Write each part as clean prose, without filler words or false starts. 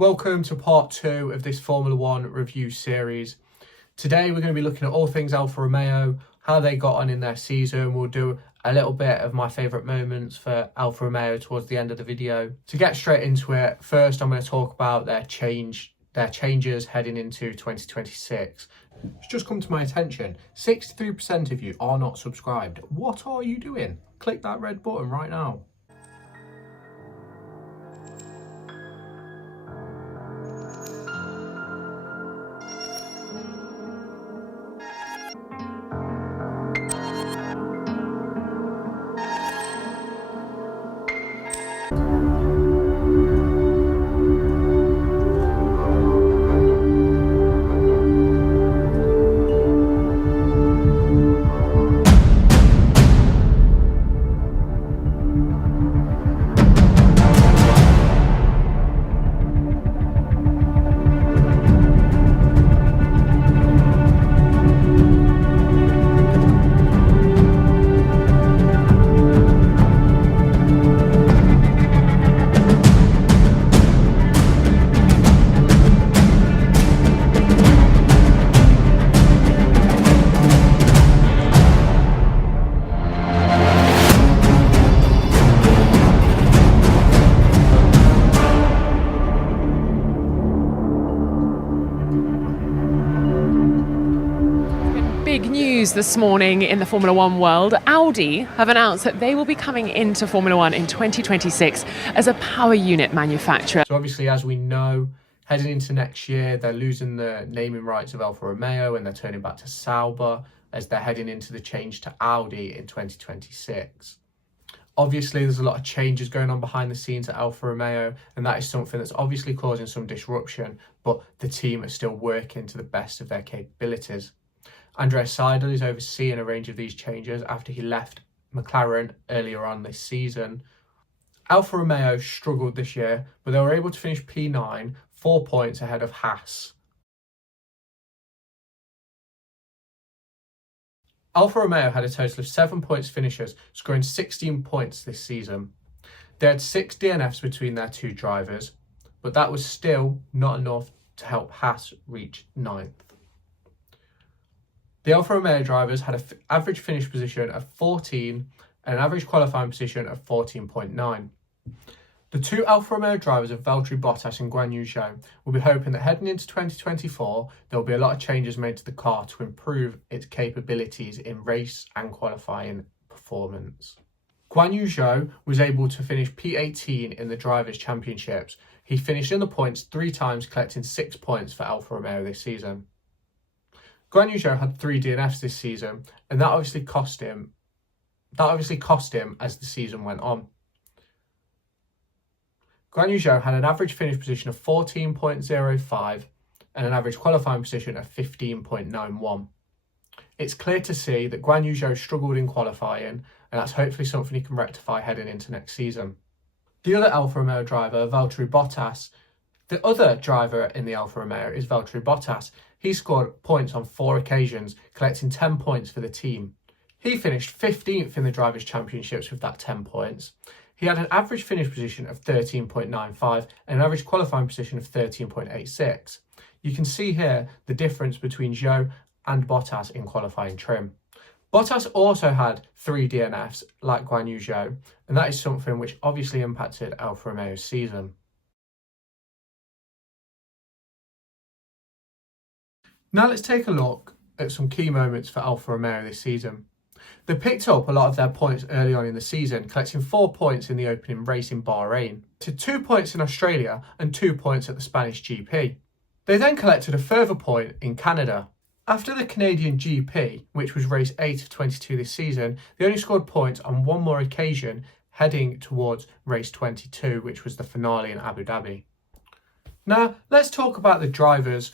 Welcome to part 2 of this Formula 1 review series. Today we're going to be looking at all things Alfa Romeo, how they got on in their season. We'll do a little bit of my favourite moments for Alfa Romeo towards the end of the video. To get straight into it, first I'm going to talk about their changes heading into 2026. It's just come to my attention, 63% of you are not subscribed. What are you doing? Click that red button right now. Big news this morning in the Formula One world. Audi have announced that they will be coming into Formula One in 2026 as a power unit manufacturer. So obviously, as we know, heading into next year, they're losing the naming rights of Alfa Romeo and they're turning back to Sauber as they're heading into the change to Audi in 2026. Obviously, there's a lot of changes going on behind the scenes at Alfa Romeo, and that is something that's obviously causing some disruption, but the team are still working to the best of their capabilities. Andrea Seidel is overseeing a range of these changes after he left McLaren earlier on this season. Alfa Romeo struggled this year, but they were able to finish P9, 4 points ahead of Haas. Alfa Romeo had a total of 7 points finishers, scoring 16 points this season. They had 6 DNFs between their two drivers, but that was still not enough to help Haas reach 9th. The Alfa Romeo drivers had an average finish position of 14 and an average qualifying position of 14.9. The two Alfa Romeo drivers of Valtteri Bottas and Guan Yu Zhou will be hoping that heading into 2024 there will be a lot of changes made to the car to improve its capabilities in race and qualifying performance. Guan Yu Zhou was able to finish P18 in the Drivers' Championships. He finished in the points 3 times, collecting 6 points for Alfa Romeo this season. Guan Yu Zhou had 3 DNFs this season, and that obviously cost him as the season went on. Guan Yu Zhou had an average finish position of 14.05 and an average qualifying position of 15.91. It's clear to see that Guan Yu Zhou struggled in qualifying, and that's hopefully something he can rectify heading into next season. The other Alfa Romeo driver, Valtteri Bottas, the other driver in the Alfa Romeo is Valtteri Bottas. He scored points on 4 occasions, collecting 10 points for the team. He finished 15th in the Drivers' Championships with that 10 points. He had an average finish position of 13.95 and an average qualifying position of 13.86. You can see here the difference between Zhou and Bottas in qualifying trim. Bottas also had 3 DNFs like Guan Yu Zhou, and that is something which obviously impacted Alfa Romeo's season. Now let's take a look at some key moments for Alfa Romeo this season. They picked up a lot of their points early on in the season, collecting 4 points in the opening race in Bahrain, to 2 points in Australia and 2 points at the Spanish GP. They then collected a further point in Canada. After the Canadian GP, which was race 8 of 22 this season, they only scored points on 1 more occasion heading towards race 22, which was the finale in Abu Dhabi. Now let's talk about the drivers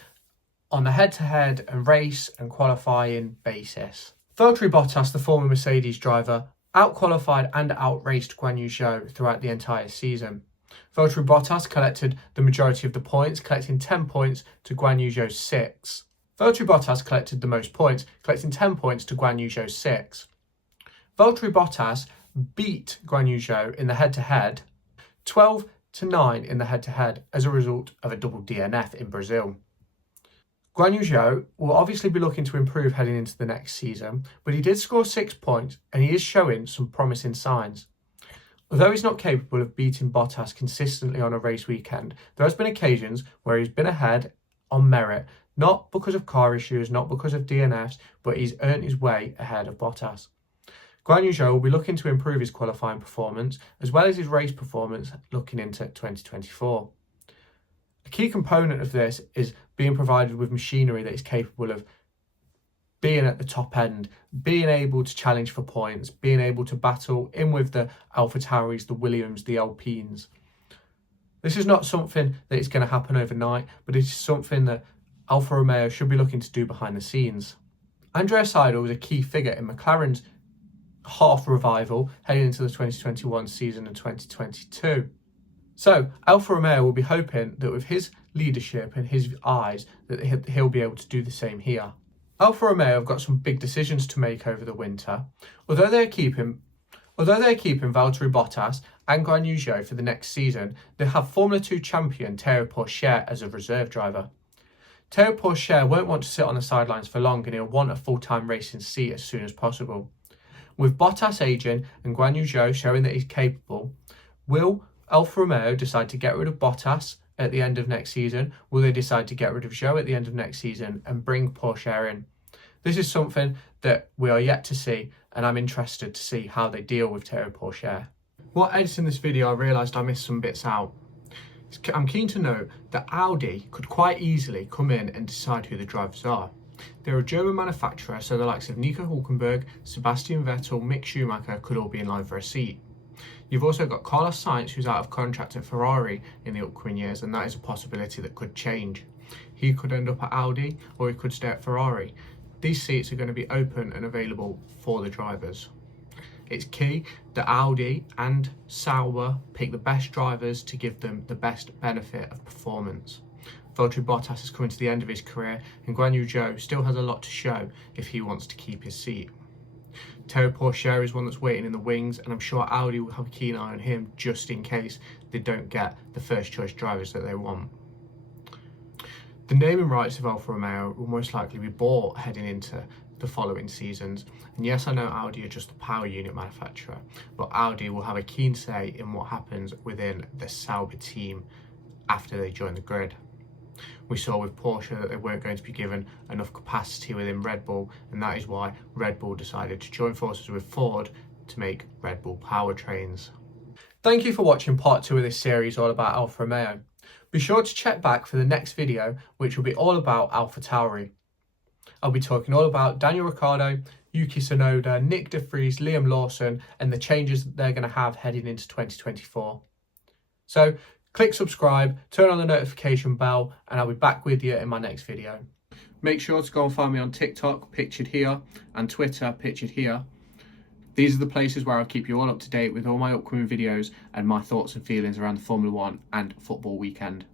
on the head-to-head and race and qualifying basis. Valtteri Bottas, the former Mercedes driver, out-qualified and out-raced Guan Yu Zhou throughout the entire season. Valtteri Bottas collected the majority of the points, collecting 10 points to Guan Yu Zhou's 6. Valtteri Bottas collected the most points, collecting 10 points to Guan Yu Zhou's 6. Valtteri Bottas beat Guan Yu Zhou in the head-to-head 12 9 in the head-to-head as a result of a double DNF in Brazil. Guan Yu Zhou will obviously be looking to improve heading into the next season, but he did score 6 points and he is showing some promising signs. Although he's not capable of beating Bottas consistently on a race weekend, there has been occasions where he's been ahead on merit, not because of car issues, not because of DNFs, but he's earned his way ahead of Bottas. Guan Yu Zhou will be looking to improve his qualifying performance as well as his race performance looking into 2024. A key component of this is being provided with machinery that is capable of being at the top end, being able to challenge for points, being able to battle in with the Alfa Tauris, the Williams, the Alpines. This is not something that is going to happen overnight, but it is something that Alfa Romeo should be looking to do behind the scenes. Andrea Seidel was a key figure in McLaren's half revival heading into the 2021 season and 2022. So Alfa Romeo will be hoping that with his leadership and his eyes that he'll be able to do the same here. Alfa Romeo have got some big decisions to make over the winter. Although they're keeping Valtteri Bottas and Guan Yu Zhou for the next season, they have Formula 2 champion Théo Pourchaire as a reserve driver. Théo Pourchaire won't want to sit on the sidelines for long and he'll want a full-time racing seat as soon as possible. With Bottas aging and Guan Yu Zhou showing that he's capable, will Alfa Romeo decide to get rid of Bottas at the end of next season? Will they decide to get rid of Zhou at the end of next season and bring Pourchaire in? This is something that we are yet to see, and I'm interested to see how they deal with Théo Pourchaire. While editing this video, I realised I missed some bits out. I'm keen to note that Audi could quite easily come in and decide who the drivers are. They're a German manufacturer, so the likes of Nico Hülkenberg, Sebastian Vettel, Mick Schumacher could all be in line for a seat. You've also got Carlos Sainz, who's out of contract at Ferrari in the upcoming years, and that is a possibility that could change. He could end up at Audi or he could stay at Ferrari. These seats are going to be open and available for the drivers. It's key that Audi and Sauber pick the best drivers to give them the best benefit of performance. Valtteri Bottas is coming to the end of his career and Guan Yu Zhou still has a lot to show if he wants to keep his seat. Théo Pourchaire is one that's waiting in the wings, and I'm sure Audi will have a keen eye on him just in case they don't get the first choice drivers that they want. The naming rights of Alfa Romeo will most likely be bought heading into the following seasons, and yes, I know Audi are just a power unit manufacturer, but Audi will have a keen say in what happens within the Sauber team after they join the grid. We saw with Porsche that they weren't going to be given enough capacity within Red Bull, and that is why Red Bull decided to join forces with Ford to make Red Bull powertrains. Thank you for watching part 2 of this series all about Alfa Romeo. Be sure to check back for the next video, which will be all about Alfa Tauri. I'll be talking all about Daniel Ricciardo, Yuki Tsunoda, Nick De Vries, Liam Lawson, and the changes that they're going to have heading into 2024. So click subscribe, turn on the notification bell, and I'll be back with you in my next video. Make sure to go and find me on TikTok, pictured here, and Twitter, pictured here. These are the places where I'll keep you all up to date with all my upcoming videos and my thoughts and feelings around the Formula 1 and football weekend.